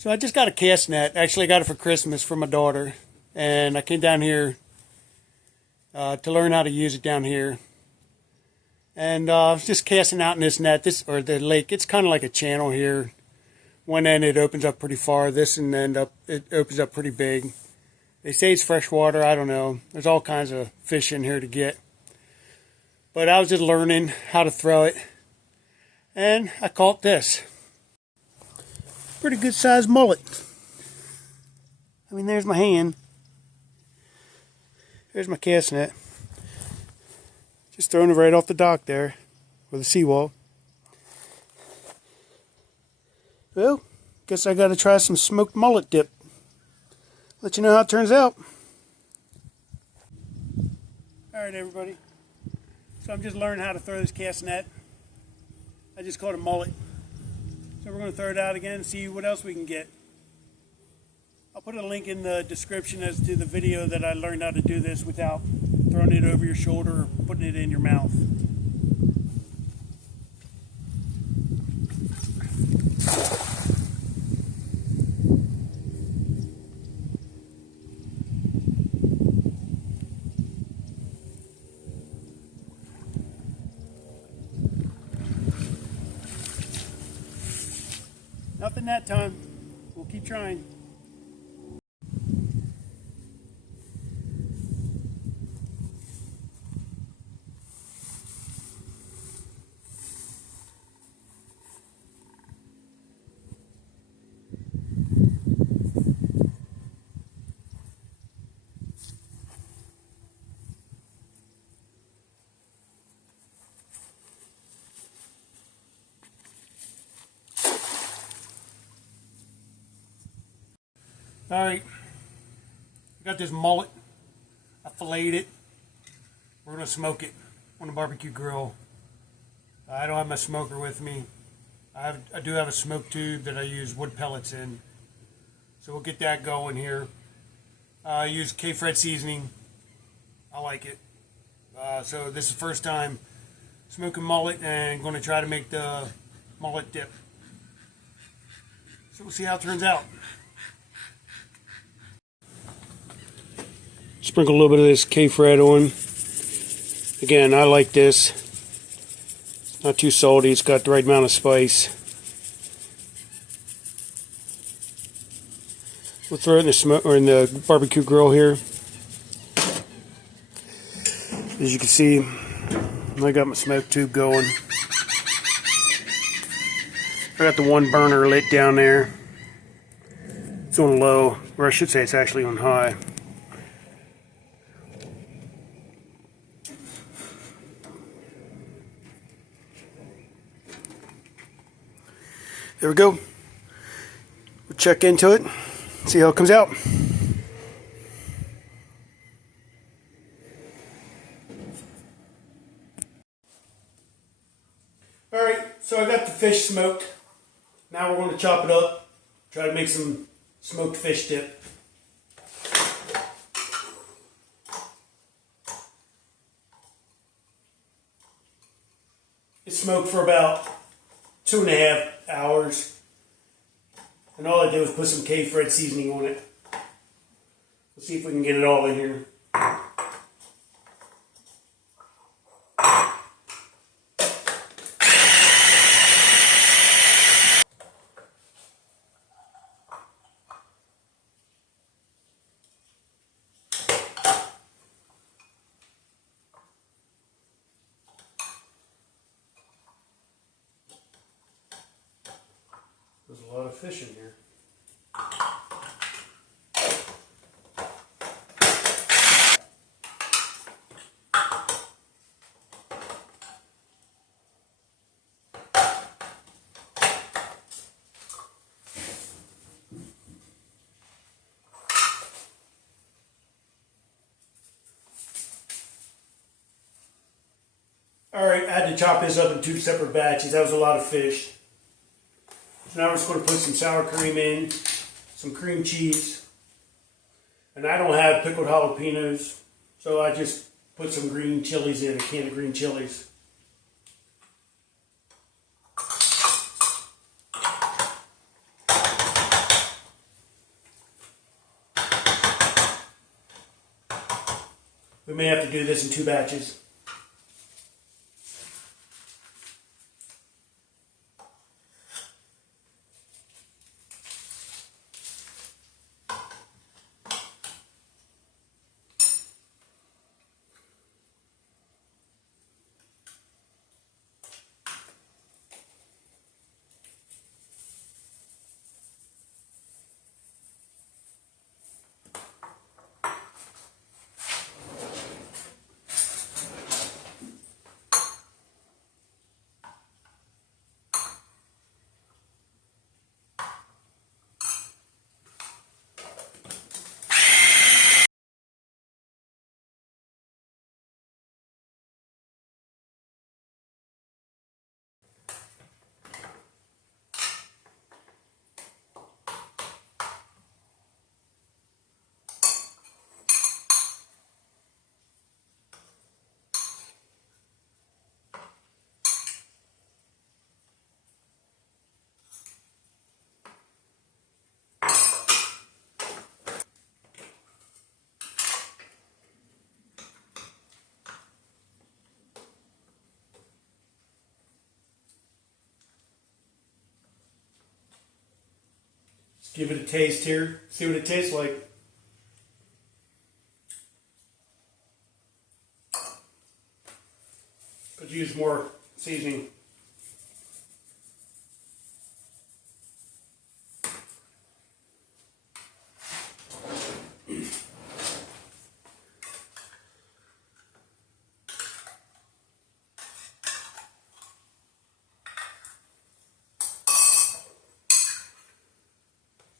So I just got a cast net. Actually, I got it for Christmas for my daughter. And I came down here to learn how to use it down here. And I was just casting out in this net, or the lake. It's kind of like a channel here. One end it opens up pretty far. This end it opens up pretty big. They say it's fresh water. I don't know. There's all kinds of fish in here to get. But I was just learning how to throw it. And I caught this. Pretty good sized mullet. I mean, there's my hand. There's my cast net. Just throwing it right off the dock there, or the seawall. Well, guess I gotta try some smoked mullet dip. Let you know how it turns out. Alright everybody. So I'm just learning how to throw this cast net. I just caught a mullet. So we're going to throw it out again and see what else we can get. I'll put a link in the description as to the video that I learned how to do this without throwing it over your shoulder or putting it in your mouth. Nothing that time. We'll keep trying. Alright, I got this mullet. I filleted it. We're going to smoke it on a barbecue grill. I don't have my smoker with me. I do have a smoke tube that I use wood pellets in. So we'll get that going here. I use K-Fred seasoning. I like it. So this is the first time smoking mullet, and going to try to make the mullet dip. So we'll see how it turns out. Sprinkle a little bit of this K-Fred on. Again, I like this. Not too salty. It's got the right amount of spice. We'll throw it in the smoke or in the barbecue grill here. As you can see, I got my smoke tube going. I got the one burner lit down there. It's on low, or I should say it's actually on high. There we go. We'll check into it, see how it comes out. Alright, so I got the fish smoked. Now we're going to chop it up, try to make some smoked fish dip. It's smoked for about 2.5 hours, and all I did was put some K-Fred seasoning on it. Let's see if we can get it all in here. There's a lot of fish in here. Alright, I had to chop this up in 2 separate batches. That was a lot of fish. So now we're just going to put some sour cream in, some cream cheese, and I don't have pickled jalapenos, so I just put some green chilies in, a can of green chilies. We may have to do this in 2 batches. Let's give it a taste here. See what it tastes like. Could use more seasoning.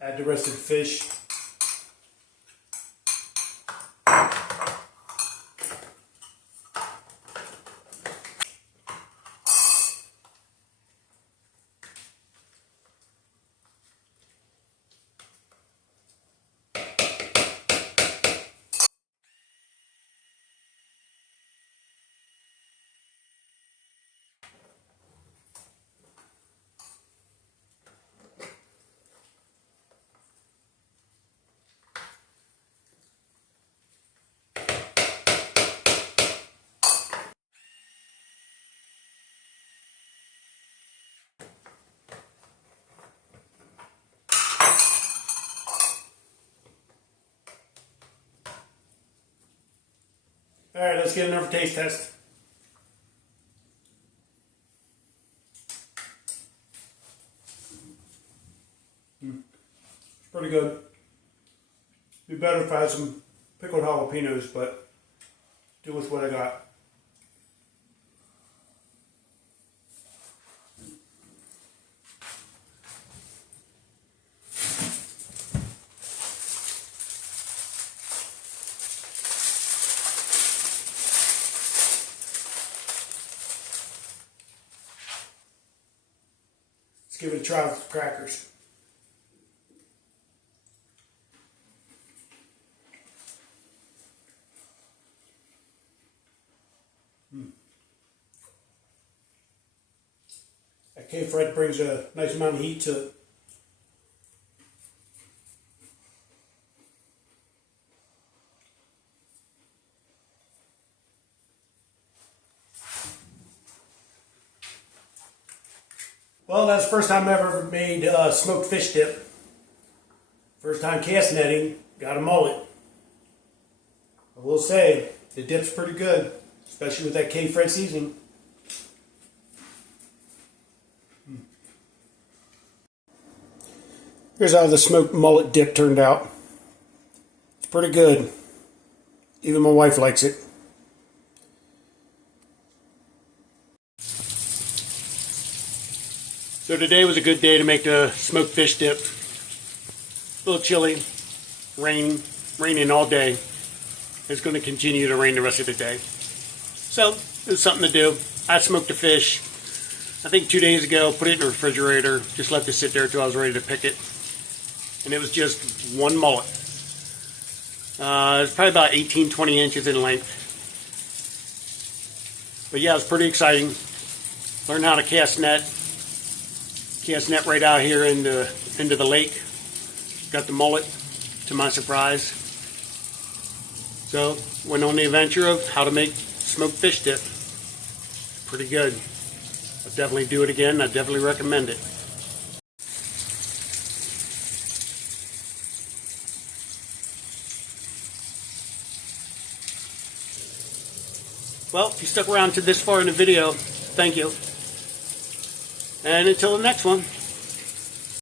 Add the rest of the fish. All right, let's get another taste test. It's pretty good. Be better if I had some pickled jalapenos, but do with what I got. Let's give it a try with crackers. That K-Fred brings a nice amount of heat to it. Well, that's the first time I've ever made smoked fish dip. First time cast netting, got a mullet. I will say, the dip's pretty good, especially with that K-Fred seasoning. Here's how the smoked mullet dip turned out. It's pretty good. Even my wife likes it. So today was a good day to make the smoked fish dip. A little chilly, raining all day. It's going to continue to rain the rest of the day. So it was something to do. I smoked the fish, I think 2 days ago, put it in the refrigerator, just left it sit there until I was ready to pick it. And it was just one mullet. It's probably about 18-20 inches in length. But yeah, it was pretty exciting. Learned how to cast net. Cast net right out here into the lake. Got the mullet, to my surprise. So, went on the adventure of how to make smoked fish dip. Pretty good. I'll definitely do it again. I definitely recommend it. Well, if you stuck around to this far in the video, thank you. And until the next one.